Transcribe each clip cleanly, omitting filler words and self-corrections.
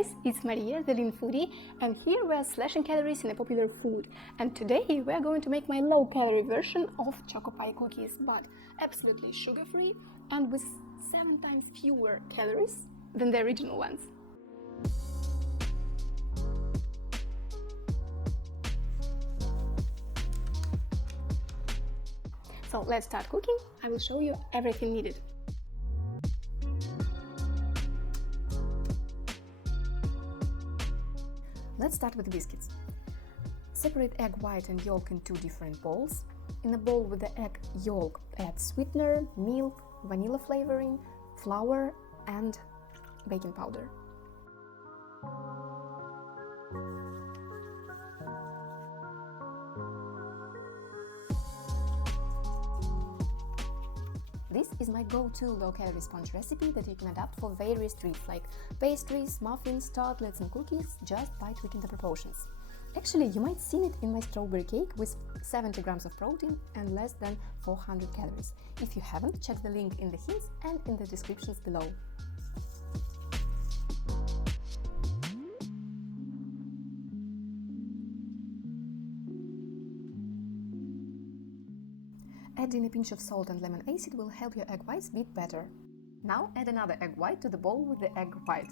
guys, it's Maria, the Lean Foodie, and here we are slashing calories in a popular food. And today we are going to make my low-calorie version of Choco Pie cookies, but absolutely sugar-free and with 7 times fewer calories than the original ones. So let's start cooking. I will show you everything needed. Let's start with the biscuits. Separate egg white and yolk in 2 different bowls. In a bowl with the egg yolk, add sweetener, milk, vanilla flavoring, flour and baking powder. This is my go-to low-calorie sponge recipe that you can adapt for various treats like pastries, muffins, tartlets and cookies just by tweaking the proportions. Actually, you might see it in my strawberry cake with 70 grams of protein and less than 400 calories. If you haven't, check the link in the hints and in the descriptions below. Adding a pinch of salt and lemon acid will help your egg whites beat better. Now add another egg white to the bowl with the egg white.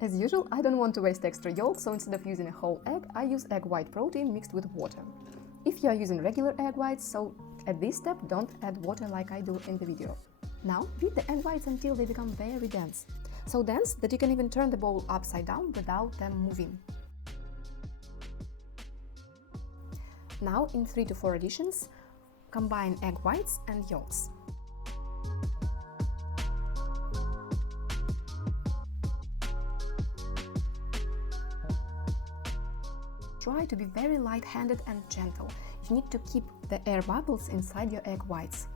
As usual, I don't want to waste extra yolk, so instead of using a whole egg, I use egg white protein mixed with water. If you are using regular egg whites, so at this step don't add water like I do in the video. Now beat the egg whites until they become very dense. So dense that you can even turn the bowl upside down without them moving. Now in 3 to 4 additions, combine egg whites and yolks. Try to be very light-handed and gentle. You need to keep the air bubbles inside your egg whites.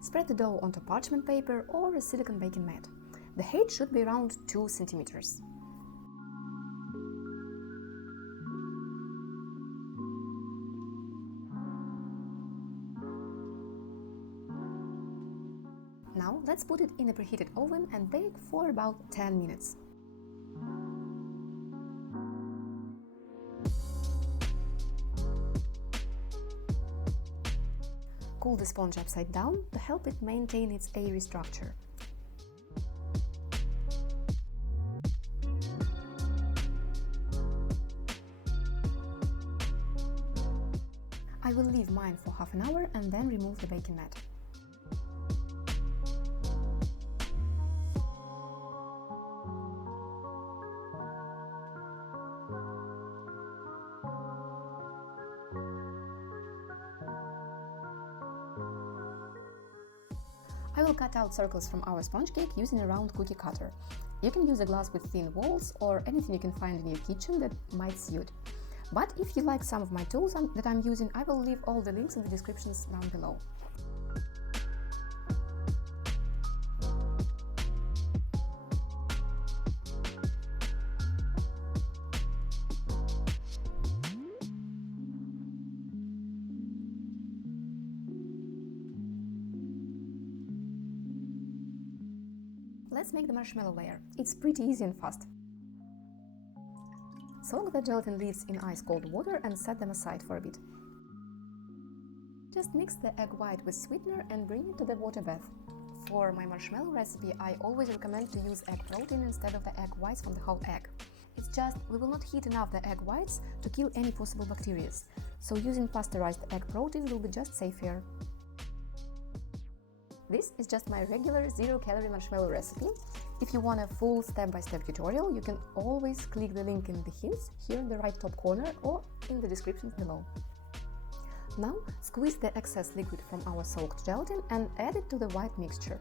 Spread the dough onto parchment paper or a silicone baking mat. The height should be around 2 centimeters. Now let's put it in a preheated oven and bake for about 10 minutes. Cool the sponge upside down to help it maintain its airy structure. I will leave mine for half an hour and then remove the baking mat. I will cut out circles from our sponge cake using a round cookie cutter. You can use a glass with thin walls or anything you can find in your kitchen that might suit. But if you like some of my tools that I'm using, I will leave all the links in the descriptions down below. Let's make the marshmallow layer. It's pretty easy and fast. Soak the gelatin leaves in ice-cold water and set them aside for a bit. Just mix the egg white with sweetener and bring it to the water bath. For my marshmallow recipe, I always recommend to use egg protein instead of the egg whites from the whole egg. It's just we will not heat enough the egg whites to kill any possible bacteria, so using pasteurized egg protein will be just safer. This is just my regular 0-calorie marshmallow recipe. If you want a full step-by-step tutorial, you can always click the link in the hints here in the right top corner or in the description below. Now squeeze the excess liquid from our soaked gelatin and add it to the white mixture.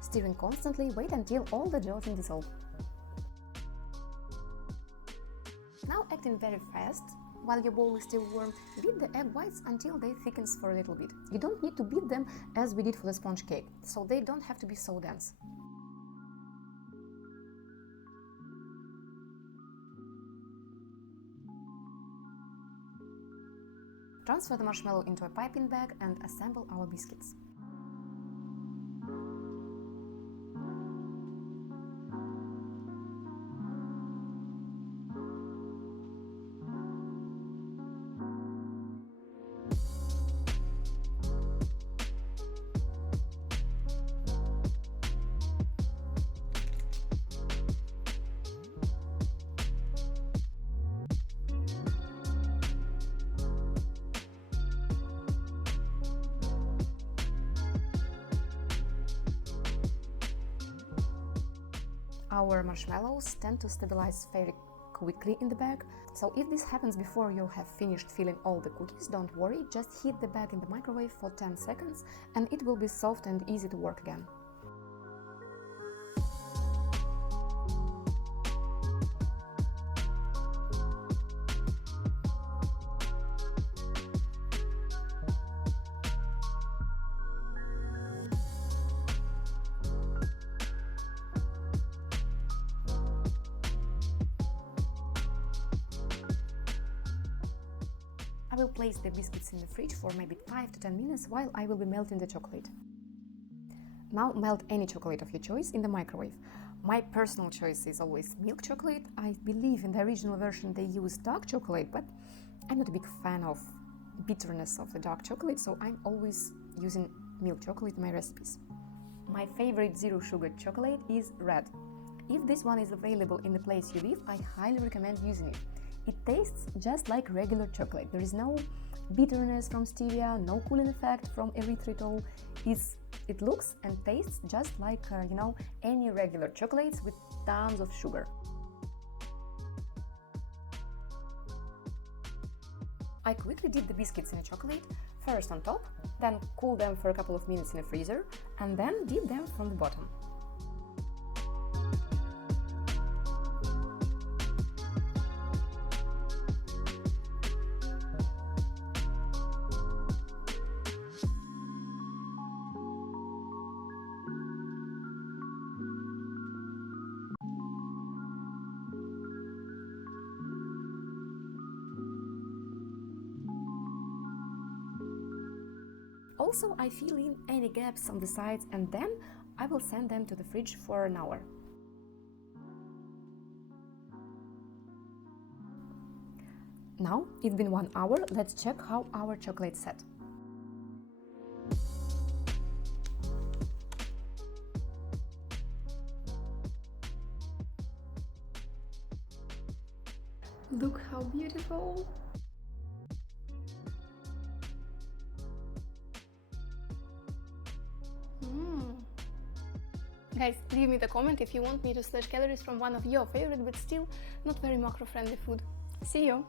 Stirring constantly, wait until all the gelatin dissolves. Now acting very fast, while your bowl is still warm, beat the egg whites until they thicken for a little bit. You don't need to beat them as we did for the sponge cake, so they don't have to be so dense. Transfer the marshmallow into a piping bag and assemble our biscuits. Our marshmallows tend to stabilize very quickly in the bag, so if this happens before you have finished filling all the cookies, don't worry, just heat the bag in the microwave for 10 seconds and it will be soft and easy to work again. I will place the biscuits in the fridge for maybe 5 to 10 minutes while I will be melting the chocolate. Now melt any chocolate of your choice in the microwave. My personal choice is always milk chocolate. I believe in the original version they use dark chocolate, but I'm not a big fan of bitterness of the dark chocolate, so I'm always using milk chocolate in my recipes. My favorite zero sugar chocolate is red. If this one is available in the place you live, I highly recommend using it. It tastes just like regular chocolate. There is no bitterness from stevia, no cooling effect from erythritol. It looks and tastes just like, any regular chocolates with tons of sugar. I quickly dip the biscuits in the chocolate, first on top, then cool them for a couple of minutes in the freezer, and then dip them from the bottom. Also, I fill in any gaps on the sides and then I will send them to the fridge for an hour. Now, it's been 1 hour, let's check how our chocolate's set. Look how beautiful! Guys, leave me the comment if you want me to slash calories from one of your favorite but still not very macro-friendly food. See you!